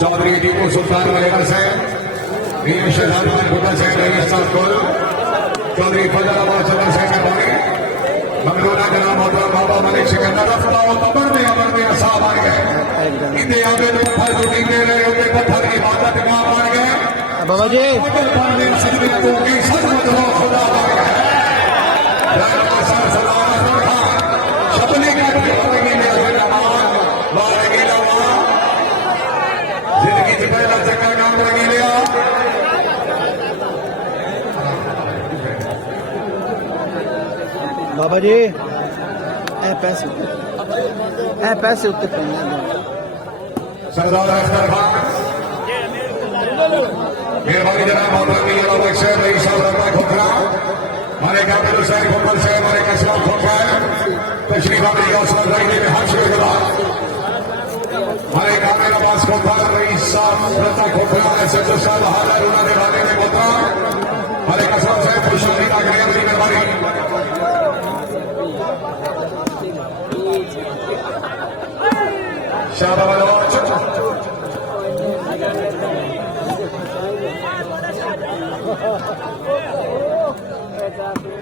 चौधरी टीपू सुल्तान वलेवर से मीर शहजाद भुट्टा से चौधरी फजलाबाद चंद्र से मंगरूरा जनाब मोहतरम बाबा मलिक सिकंदर अमर में असाब आ गए इतने आगे पत्थर जो नीचे रहे होते पत्थर की इबादत मां बन गए बाबा जी खुदा बन गए जिंदगी से पहला चक्कर काम लगी लिया बाबा जी ए पैसे उत्ते पे सरदार अख्तर खान मेहरबानी जनाब मोहतरम शेख रईस साहब खोखरा हमारे काबिल हुसैन खोखर से हमारे कस्बा खोखर तशरीफ हमारी हौसला अफजाई में हर्ष के बाद हमारे काबिल अब्बास खोखर रईस साहब रता खोखरा ऐसे तो साहब हालात उन्होंने बारे में बोला हमारे कस्बा से खुशहाली का करें मेहरबानी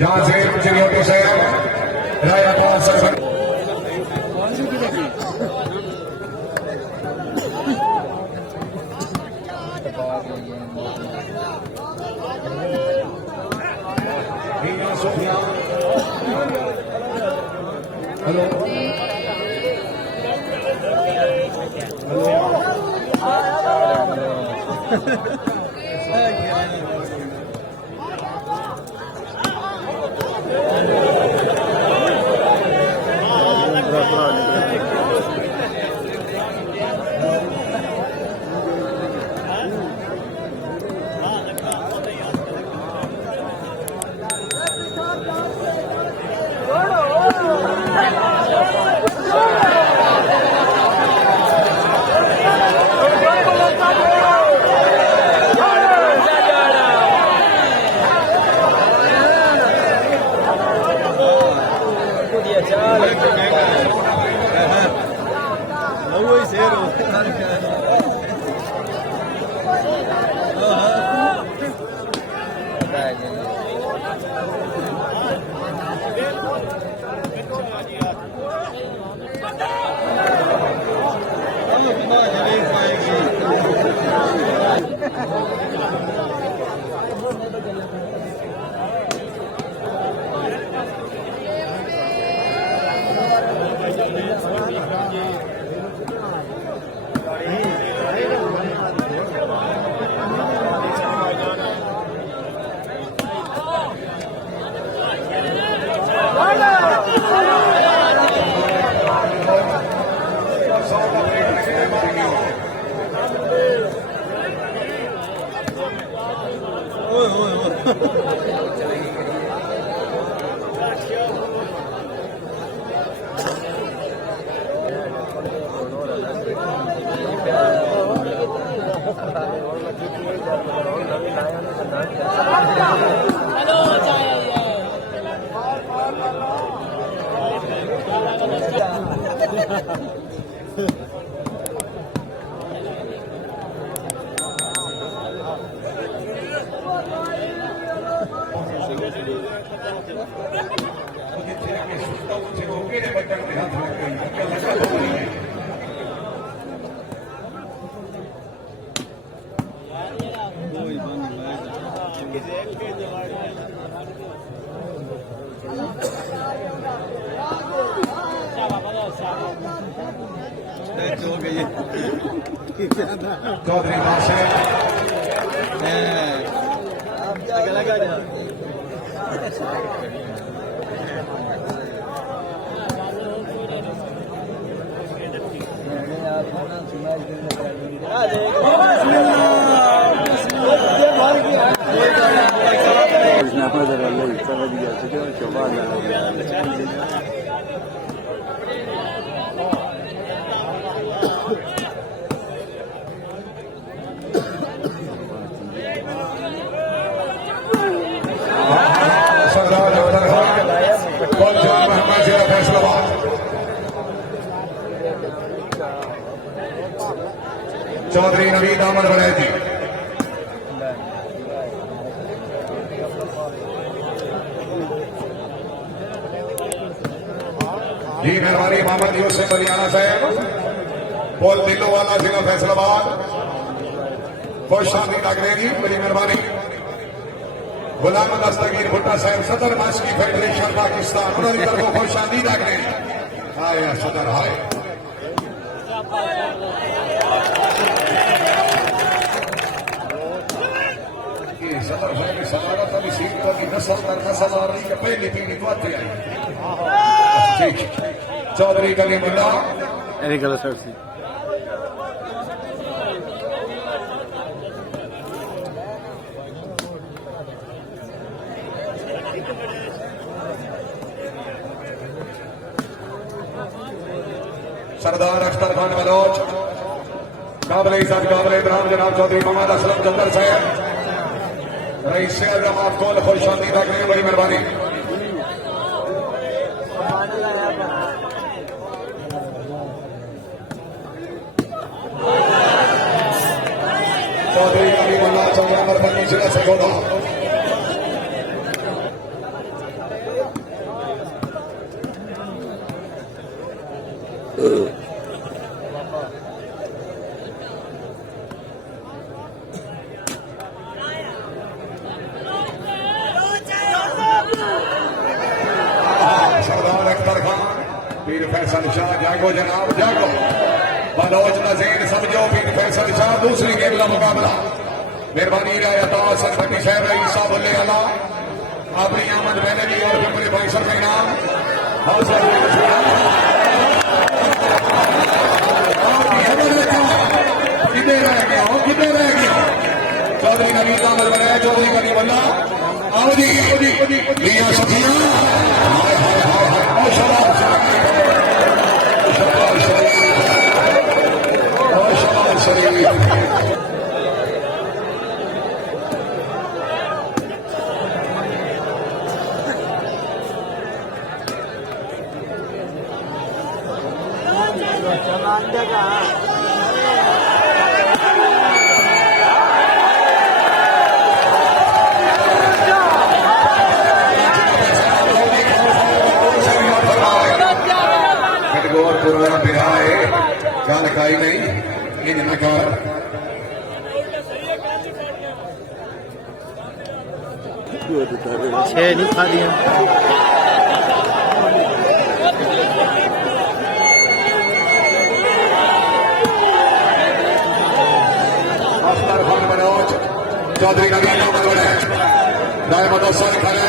जहां से चिड़ियों से राया कौन सर हेलो चौधरी चौधरी नवीद अहमद वलैती। जी मेहरबानी मोहम्मद यूसुफ बलियाना साहब, बोल दिल्लो वाला, जिला फैसलाबाद, खुश शादी लग देगी, बड़ी मेहरबानी। गुलाम दस्तगीर भुट्टा साहब, सदर मास्की फेडरेशन पाकिस्तान, उन्होंने तरफों खुश शादी लग देगी। हाय सदर हाय। सदर साहब की सदारत अभी सीट पर नस्ल दर नस्ल आ रही है, पहली पीढ़ी तो आती आई। ठीक, चौधरी कलीमुल्लाह सर सी सरदार अख्तर खान बलोच, काबिल इज्जत काबिल इब्राहिम जनाब चौधरी मोहम्मद असलम जंदर साहब, रईस आजम आपको खुश शादी तक नहीं, बड़ी मेहरबानी। चौधरी कलीमुल्लाह चौधरी मरबनी जिला से गोदा। सरदार अख्तर खान, पीर फैसल शाह, जागो जनाब जागो। बलोच नजीर समझो, पीर फैसल शाह, दूसरी गेम का मुकाबला। मेहरबानी सरपटी साहब रईस साहब बोले अला अपनी आमद मैंने भी और मेरे भाई सर का इनाम कितने रह गया हो, कितने रह गया। चौधरी नवीद अहमद बनाया, चौधरी कलीमुल्लाह आओ जी लिया सफिया। पुराना बिरा है, क्या लिखाई नहीं इन नकार। छह नहीं खा दिया। अख्तर खान बलोच, चौधरी नवीद अहमद वलैती, दाए मुदस्सर खरे,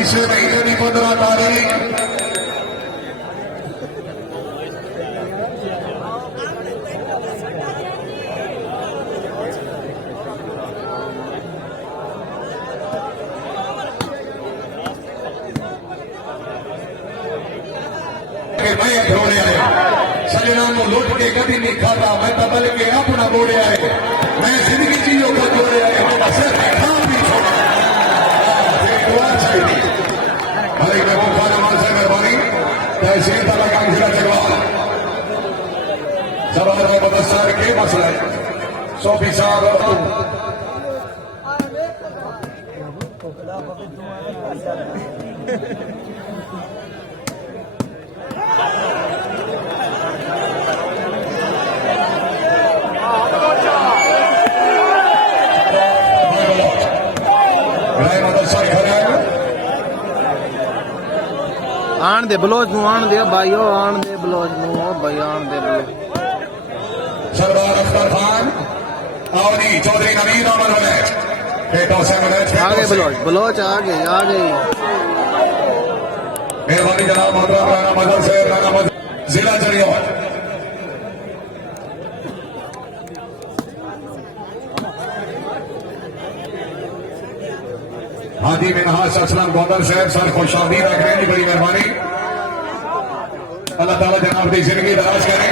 इसे महीने की 15 तारीख मैं ढोले आया सजना को लुट के कभी नहीं खाता, मैं तो बल के अपना बोले आए, मैं जिंदगी चीजों को जोड़े आए, सिर्फ खा भी छोड़ा चाहिए। भाई मैं वो खान से मेहरबानी तहसील तला जिला जगवाल सवाल में मुदस्सर के मसला सोफी साहब आन दे बलोच नूं आन दे भाईओ, आन दे बलोच नूं भाई, आन दे बलोच। सरदार अख्तर खान और चौधरी नवीद अहमद वलैती आगे बलोच बलोच आ गए। मेहरबानी जनाब मोहतरम राना मजहर से राना मजहर जिला चरियार। हादी मिनहास असलम गौदर साहब सर खुशामदीद रख रहे हैं जी, बड़ी मेहरबानी। अल्लाह ताला जनाब की जिंदगी दराज करे।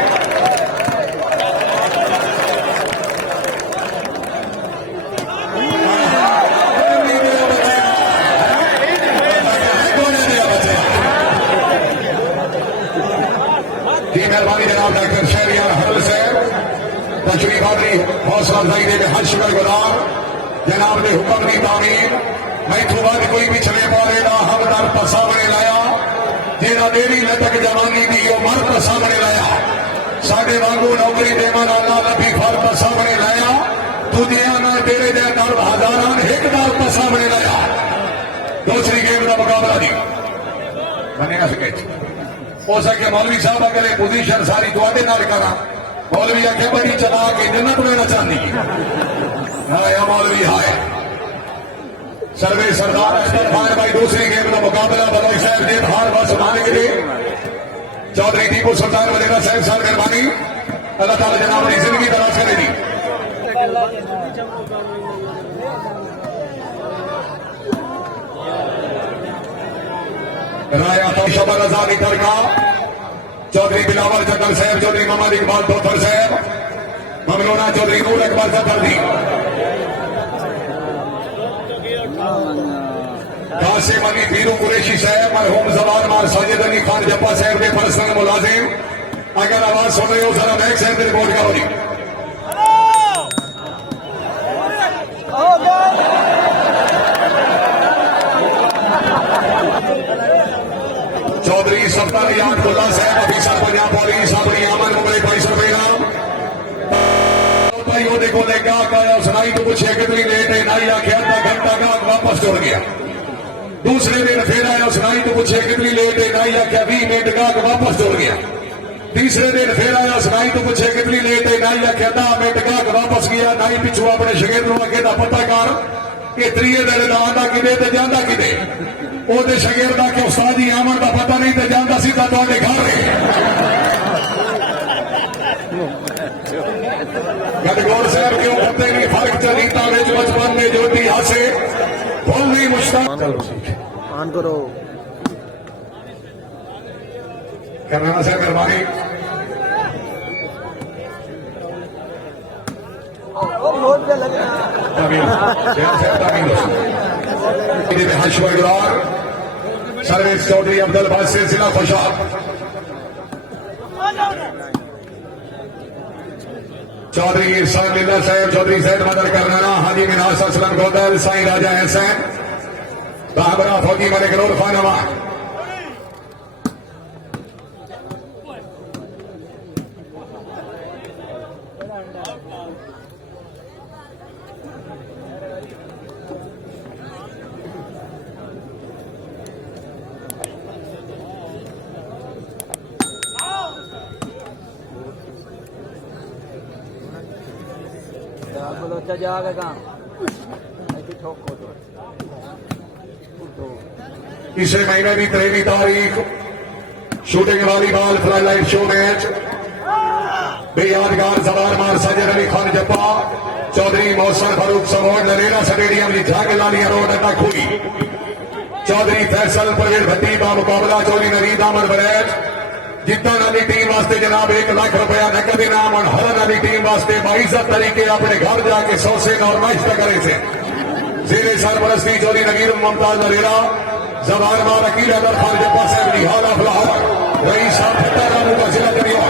मेहरबानी जनाब डॉक्टर शहरियार हरल साहब तशरीफ आदरी हौसला अफजाई दे हर शुक्र गुजार जनाब ने हुक्म की तामीर मैथों बाद कोई पिछले बारे का हमदर्द का सामने लाया जेना देरी लटक जवानी की वो मर्द का सामने लाया साढ़े वांगू नौकरी देवन अल्लाह नबी फर्द का सामने लाया दुनिया ना तेरे दे दर्द हजारां एक दर्द का सामने लाया। दूसरी गेम का मुकाबला जी बनेगा सके हो सके मौलवी साहब अगर पोजीशन सारी थोड़े नाल करा मौलवी आखे बड़ी चला के जन्नत में न चाहती हाय मौलवी हाय सर्वे सरदार अख्तर खान भाई। दूसरी गेम का मुकाबला बलोच साहब जेब हार बस माने के लिए चौधरी टीपू सुल्तान वलेरा साहब साहब मेहरबानी अल्लाह ताला जनाब की जिंदगी दराज करेगी। राया तो शबर रजा निकर का चौधरी बिलावल जगल साहब चौधरी मोहम्मद इकबाल दोथर साहब ममनूना चौधरी नूर अकबर जफरदी कासिम अली पीरू कुरैशी साहब मरहूम जबान मार साजिद अली खान जप्पा साहब के पर्सनल मुलाजिम अगर आवाज सुन रहे हो जरा बैक साहब रिपोर्ट करो जी। चौधरी सत्तर याद खुला साहब ऑफिसर पंजाब पुलिस अपनी आमन मुगले 500 रुपए नाम भाई वो देखो लेगा आया सुनाई तो पूछे कितनी लेट है नाई आख्या आधा घंटा का वापस जुड़ गया। दूसरे दिन फिर आया सुनाई तो पूछे कितनी लेट है नाई आख्या 20 मिनट का वापस जुड़ गया। तीसरे दिन फिर आया सुनाई तो पूछे कितनी लेट है नाई आख्या 10 मिनट का वापस गया। नाई पिछू अपने शगिर्द अगे का पता कर कि त्रीए दिन आंदा किते ते जांदा किते ओदे शगिर्द आखे उस्ताद जी आमन का पता नहीं ते जांदा सीधा तुहाडे घर गडगौर साहब क्यों पते नहीं फर्क चलीता विच बचपन में जोटी हासे बोलनी मुश्ताक ऑन करो करना साहब मेहरबानी। हशवर सर्विस चौधरी अब्दुल बासिर जिला खुशाब चौधरी इरशाद बिल्ला साहब चौधरी सैद मदर करनाना हाजी मिनास असलम गोदल साईं राजा हसैन बाबरा फौजी मलिक रोड खानवा बलोचा जाएगा कहाँ ठोको इसी महीने की 23 तारीख shooting volleyball fly light show match बेयादगार जबार मार साजिद अली खान जप्पा चौधरी मोहसन फारूक सवॉर्ड नरेला स्टेडियम की झाग लालिया रोड तक हुई। चौधरी फैसल परवेज भट्टी का मुकाबला चौधरी नवीद अहमद बरैज जीतन वाली टीम वास्ते जनाब 1 लाख रुपया नकद इनाम और हरन वाली टीम वास्ते बाइज्जत तरीके अपने घर जाके 100 से नॉर्माइज करे थे। जेरे सरपरस्ती चौधरी नगीर मुमताज नरेला जबान मार अकील अहमद खान जप्पा साहब निहाल ऑफ लाहौर रईस साहब फट्टा रामू का जिला दरिया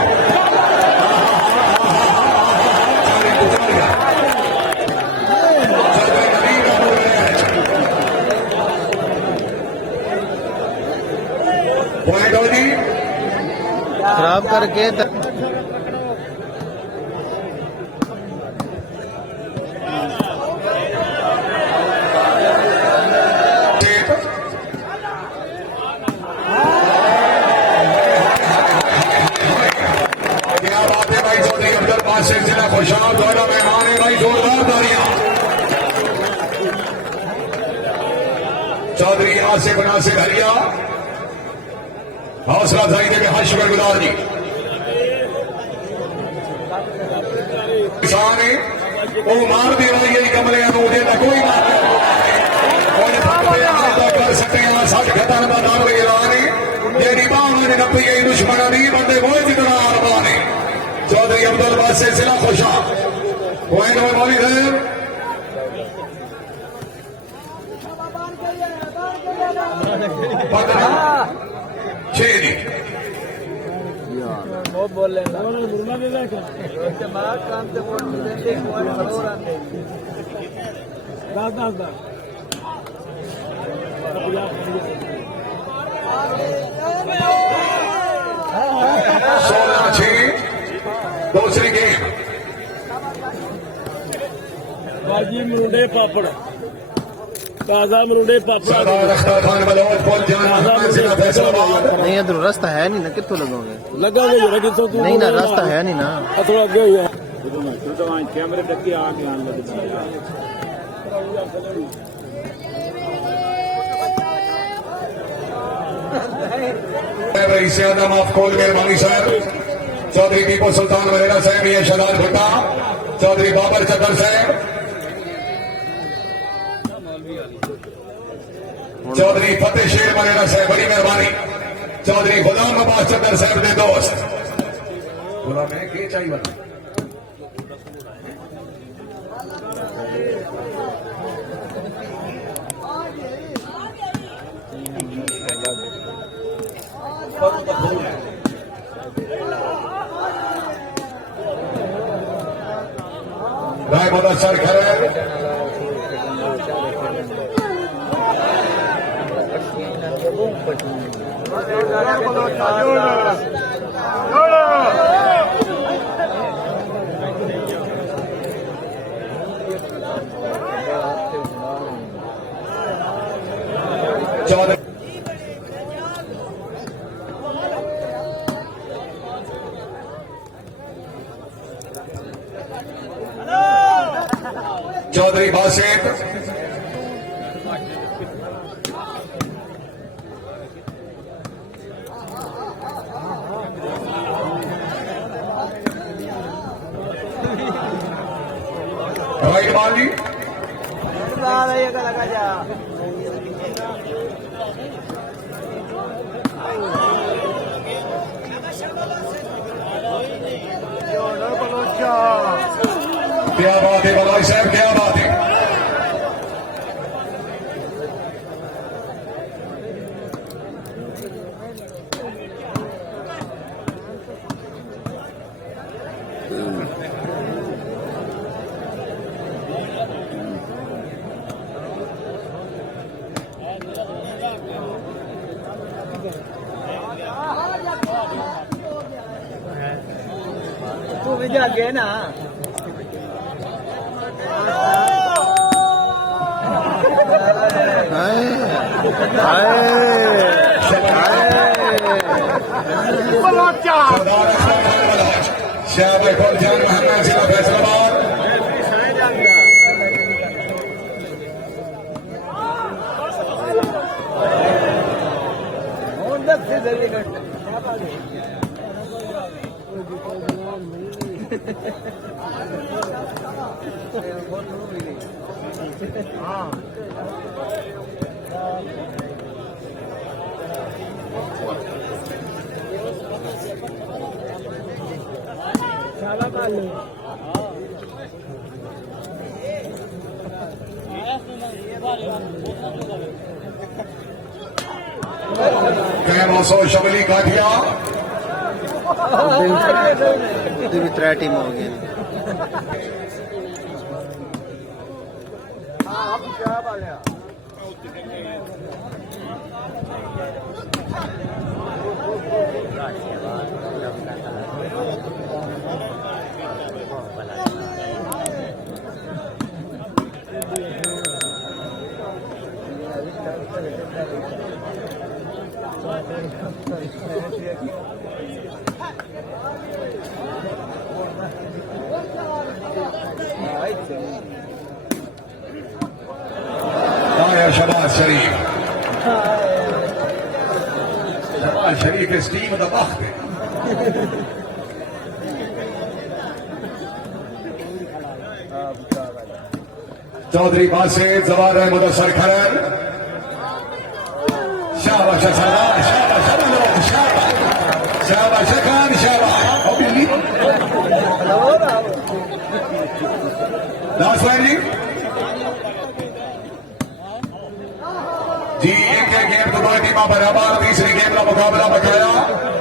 पॉइंट हो जी खराब करके जिला खुशाब द्वारा मेहमान है भाई जोरदार तालियां। चौधरी आसिफ नासिर हरिया हौसला अफजाई के हर शुक्र गुजार जी। सारे वो मार दे रही है कमले कोई मार कर सकते हैं 60-71 दान लाने जेडी बाने नपी गई दुश्मन दी बंदे वो जितना आरबाने चौधरी अब्दुल बासे सिला खुशा पॉइंट में मौली है छेदी वो बोल लेना काम से वोट देते दूसरी गेम बाजी मुंडे पापड़ ताजा मुंडे पापड़ सरदार अख्तर खान बलोच पुल जाना जिला फैसलाबाद नहीं इधर रास्ता है नहीं ना कितों लगोगे लगा हुआ है कि तो नहीं ना रास्ता है नहीं ना थोड़ा आगे हुआ तो कैमरे तक के आगे आने लगे रईस आदम ऑफ कोल मेहरबानी साहब चौधरी टीपू सुल्तान वरेरा साहब ये शहजाद भुट्टा चौधरी बाबर चक्कर साहब चौधरी फतेह शेर वरेरा साहब बड़ी मेहरबानी चौधरी गुलाम अब्बास चक्कर साहब के दोस्त गुलाम है के चाहिए बता राय मोदा सर खैर चौधरी बासित राइट बॉल जी लगा जा क्या बात है बलाई साहब क्या बात है तू भी जागे ना शाह बैठोल जान मोहम्मद जिला फैसलाबाद कैमोसो शबली काठिया भी 3 टीम हो गई आया शबाज शरीफ शबाज शरीफ इस टीम का वक्त है चौधरी बासित जवान मुदस्सर खरर शाबाश सरदार शाबाश शाबाश शाबाश खान शाबाश लास्ट लाइन जी एक गेम दोनों टीम बराबर तीसरी गेम का मुकाबला बकाया